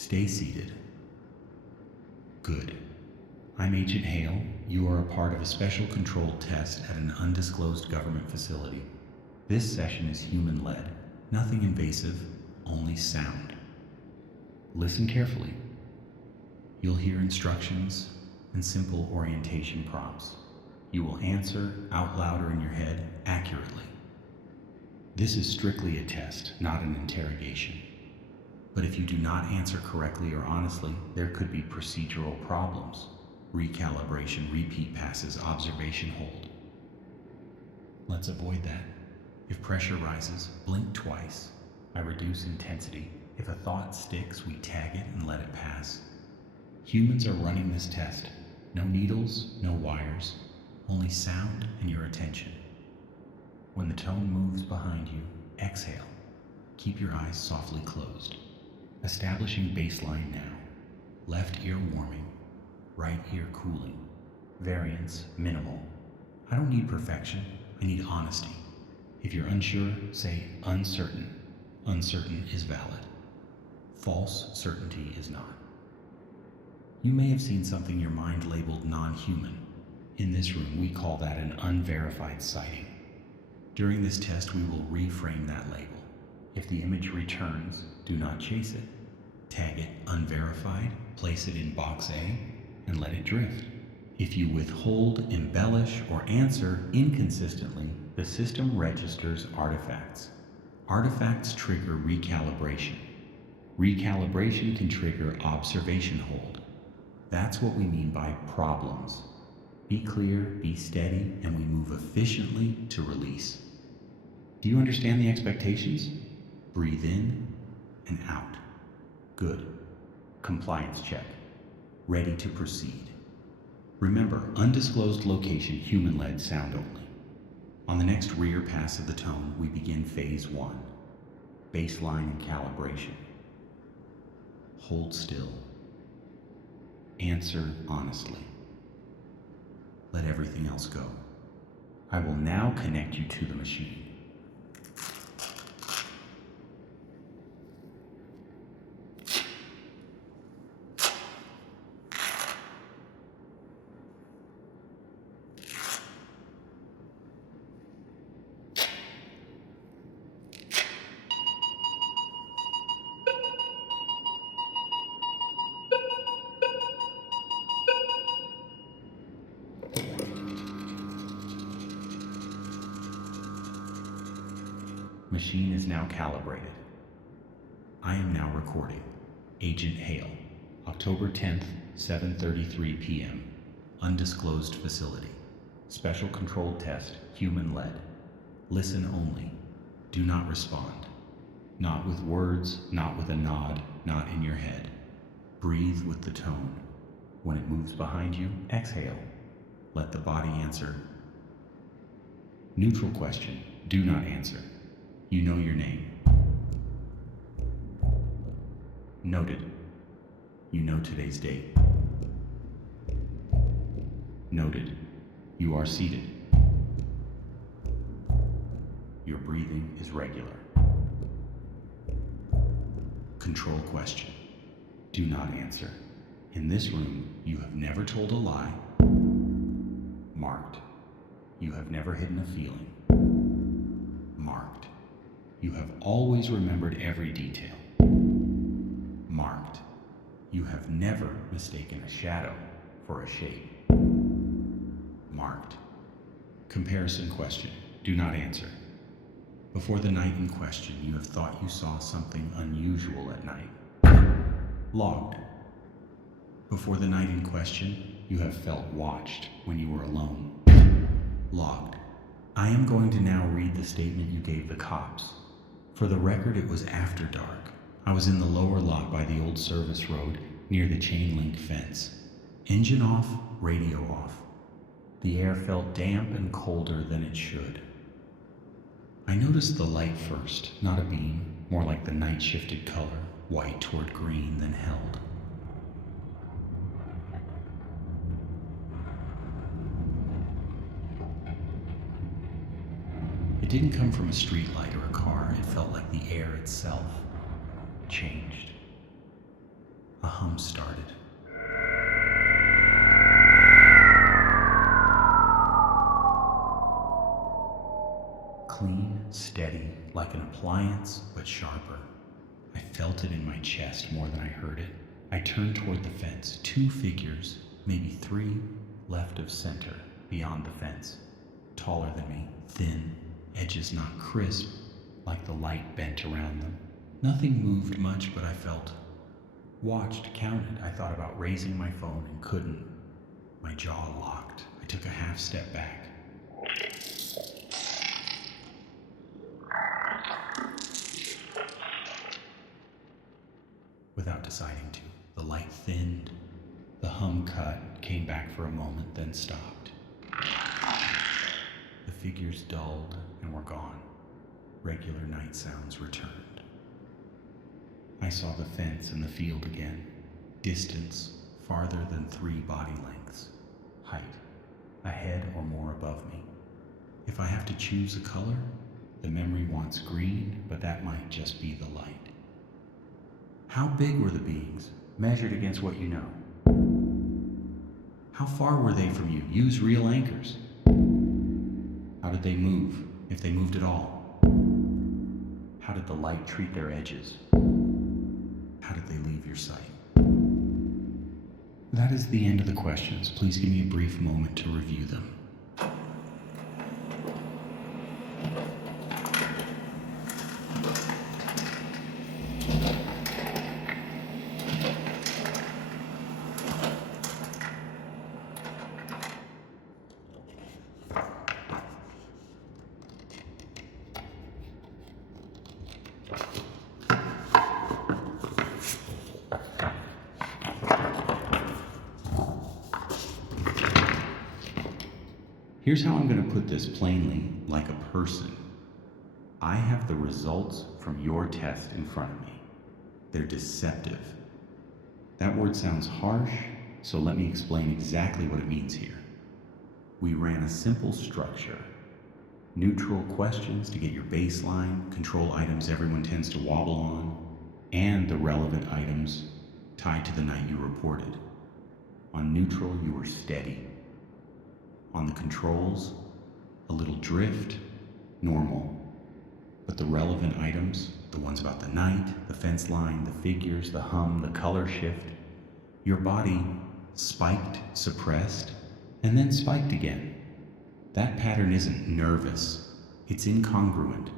Stay seated. Good. I'm Agent Hale. You are a part of a special controlled test at an undisclosed government facility. This session is human-led. Nothing invasive, only sound. Listen carefully. You'll hear instructions and simple orientation prompts. You will answer out loud or in your head accurately. This is strictly a test, not an interrogation. But if you do not answer correctly or honestly, there could be procedural problems. Recalibration, repeat passes, observation hold. Let's avoid that. If pressure rises, blink twice. I reduce intensity. If a thought sticks, we tag it and let it pass. Humans are running this test. No needles, no wires, only sound and your attention. When the tone moves behind you, exhale. Keep your eyes softly closed. Establishing baseline now. Left ear warming, right ear cooling. Variance minimal. I don't need perfection, I need honesty. If you're unsure, say uncertain. Uncertain is valid. False certainty is not. You may have seen something your mind labeled non-human. In this room, we call that an unverified sighting. During this test, we will reframe that label. If the image returns, do not chase it. Tag it unverified, place it in box A, and let it drift. If you withhold, embellish, or answer inconsistently, the system registers artifacts. Artifacts trigger recalibration. Recalibration can trigger observation hold. That's what we mean by problems. Be clear, be steady, and we move efficiently to release. Do you understand the expectations? Breathe in and out. Good. Compliance check. Ready to proceed. Remember, undisclosed location, human-led, sound only. On the next rear pass of the tone, we begin phase 1. Baseline and calibration. Hold still. Answer honestly. Let everything else go. I will now connect you to the machine. Machine is now calibrated. I am now recording. Agent Hale, October 10th, 7:33 p.m. Undisclosed facility. Special controlled test, human-led. Listen only. Do not respond. Not with words, not with a nod, not in your head. Breathe with the tone. When it moves behind you, exhale. Let the body answer. Neutral question. Do not answer. You know your name. Noted. You know today's date. Noted. You are seated. Your breathing is regular. Control question. Do not answer. In this room, you have never told a lie. Marked. You have never hidden a feeling. Marked. You have always remembered every detail. Marked. You have never mistaken a shadow for a shape. Marked. Comparison question. Do not answer. Before the night in question, you have thought you saw something unusual at night. Logged. Before the night in question, you have felt watched when you were alone. Logged. I am going to now read the statement you gave the cops. For the record, it was after dark. I was in the lower lot by the old service road near the chain link fence. Engine off, radio off. The air felt damp and colder than it should. I noticed the light first, not a beam, more like the night shifted color, white toward green, then held. It didn't come from a street light or a car. It felt like the air itself changed. A hum started. Clean, steady, like an appliance, but sharper. I felt it in my chest more than I heard it. I turned toward the fence. 2 figures, maybe 3, left of center, beyond the fence. Taller than me, thin, edges not crisp, like the light bent around them. Nothing moved much, but I felt watched, counted. I thought about raising my phone and couldn't. My jaw locked. I took a half step back. Without deciding to. The light thinned. The hum cut, came back for a moment, then stopped. The figures dulled and were gone. Regular night sounds returned. I saw the fence and the field again. Distance, farther than 3 body lengths. Height, a head or more above me. If I have to choose a color, the memory wants green, but that might just be the light. How big were the beings, measured against what you know? How far were they from you? Use real anchors. How did they move, if they moved at all? How did the light treat their edges? How did they leave your sight? That is the end of the questions. Please give me a brief moment to review them. Here's how I'm going to put this plainly, like a person. I have the results from your test in front of me. They're deceptive. That word sounds harsh, so let me explain exactly what it means here. We ran a simple structure. Neutral questions to get your baseline, control items everyone tends to wobble on, and the relevant items tied to the night you reported. On neutral, you were steady. On the controls, a little drift, normal. But the relevant items, the ones about the night, the fence line, the figures, the hum, the color shift, your body spiked, suppressed, and then spiked again. That pattern isn't nervous, it's incongruent.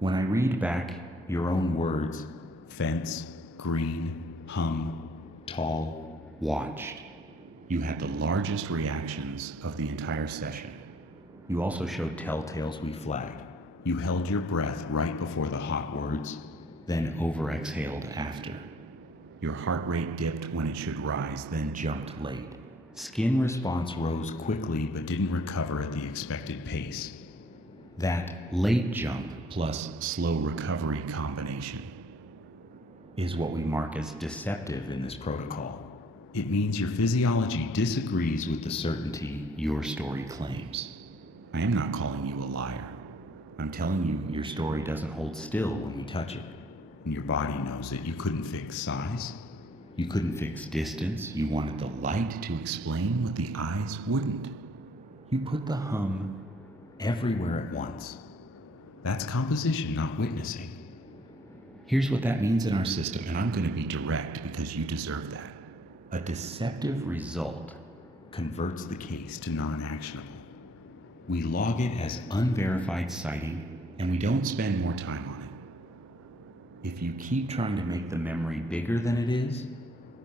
When I read back your own words, fence, green, hum, tall, watched, you had the largest reactions of the entire session. You also showed telltales we flagged. You held your breath right before the hot words, then over-exhaled after. Your heart rate dipped when it should rise, then jumped late. Skin response rose quickly but didn't recover at the expected pace. That late jump plus slow recovery combination is what we mark as deceptive in this protocol. It means your physiology disagrees with the certainty your story claims. I am not calling you a liar. I'm telling you your story doesn't hold still when we touch it, and your body knows it. You couldn't fix size. You couldn't fix distance. You wanted the light to explain what the eyes wouldn't. You put the hum everywhere at once. That's composition, not witnessing. Here's what that means in our system, and I'm going to be direct because you deserve that. A deceptive result converts the case to non-actionable. We log it as unverified sighting, and we don't spend more time on it. If you keep trying to make the memory bigger than it is,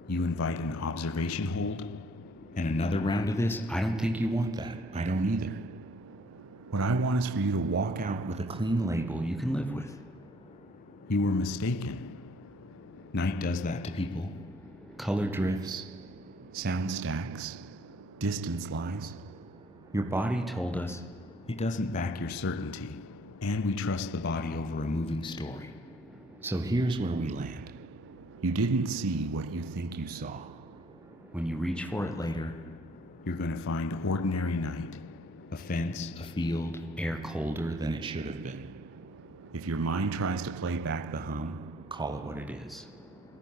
you invite an observation hold, and another round of this. I don't think you want that. I don't either. What I want is for you to walk out with a clean label you can live with. You were mistaken. Night does that to people. Color drifts, sound stacks, distance lies. Your body told us it doesn't back your certainty, and we trust the body over a moving story. So here's where we land. You didn't see what you think you saw. When you reach for it later, you're going to find ordinary night, a fence, a field, air colder than it should have been. If your mind tries to play back the hum, call it what it is.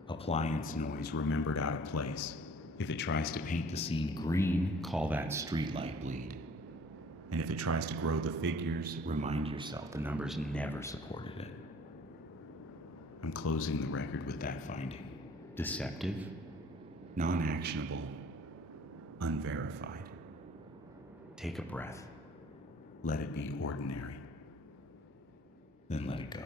Appliance noise remembered out of place. If it tries to paint the scene green, call that streetlight bleed. And if it tries to grow the figures, remind yourself the numbers never supported it. I'm closing the record with that finding. Deceptive, non-actionable, unverified. Take a breath. Let it be ordinary. Then let it go.